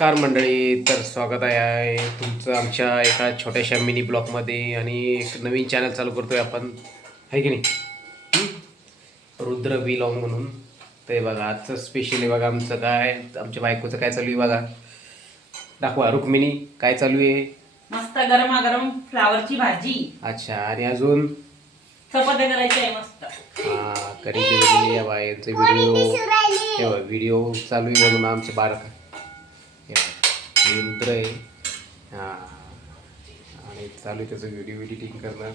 नमस्कार मंडळी, तर स्वागत आहे तुमचं आमच्या एका छोट्याशा मिनी ब्लॉगमध्ये. आणि एक नवीन चॅनल चालू करतोय आपण, आहे की नाही, रुद्र व्लॉग म्हणून. ते बघा आजचं स्पेशल आहे. बघा आमचं काय, आमच्या बायकोचं काय चालू आहे बघा. दाखवा रुक्मिणी, काय चालू आहे. मस्त गरमागरम फ्लावरची भाजी. अच्छा, आणि अजून चपात्या करायची आहे मस्त. हां, करी दिलेली या बायांचं व्हिडिओ व्हिडिओ चालू आहे म्हणून आमचे बाळक रुद्र आहे. हां, आणि चालू आहे त्याचं व्हिडिओ एडिटिंग करणं.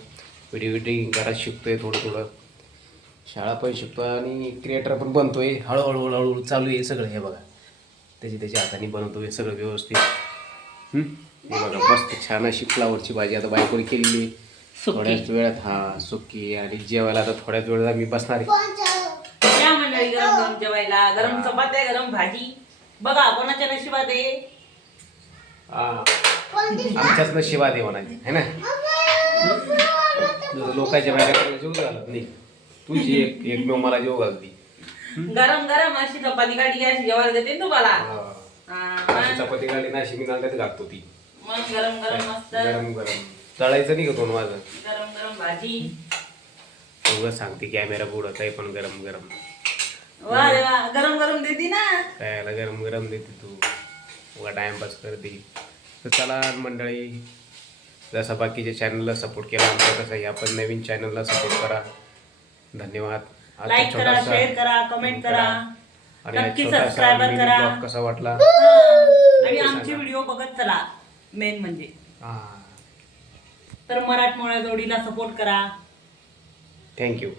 व्हिडिओ एडिटिंग करायला शिकतो आहे थोडं थोडं, शाळा पण शिकतो आणि क्रिएटर पण बनतो आहे. हळूहळू हळूहळू चालू आहे सगळं. हे बघा त्याच्या हाताने बनवतो आहे सगळं व्यवस्थित. हे बघा मस्त छान अशी फ्लावरची भाजी आता बायकोने केलेली आहे थोड्याच वेळात. हां, सुकी. आणि जेवायला आता थोड्याच वेळात आम्ही बसणार आहे. या मंडळी गरम गरम जेवायला, गरम चपात्या, गरम भाजी. बघा कोणाच्या नशिबात आहे. आमच्याच नशिबात आहे म्हणायचे, है ना. लोकांच्या बाहेर जेव घालत नाही, तुझी एकमेव मला जेव घालती. गरम गरम अशी चपाती काढली अशी जेवायला देते ना तुम्हाला. अशी चपाती काढली ना, अशी मी नांद्यात घालतो ती. मग गरम गरम मस्त गरम गरम तळायचं नाही का दोन माझं. गरम गरम भाजी. उगाच सांगते कॅमेरा पुढं काही पण गरम गरम. वा रे वा, गरम गरम देती ना. खायला गरम गरम देते तू, उगा टाइमपास करते. तर चला मंडळी, जसा बाकीच्या चॅनलला सपोर्ट केला आमचा तसा या पण नवीन चॅनलला सपोर्ट करा. धन्यवाद. लाईक करा, शेअर करा, कमेंट करा, आणि नक्की छोटासा सबस्क्राईबर मिनी करा. ब्लॉग कसा वाटला आणि आमचे व्हिडिओ बघत चला. मेन म्हणजे हां, तर मराठमोळ्या जोडीला सपोर्ट करा. थँक्यू.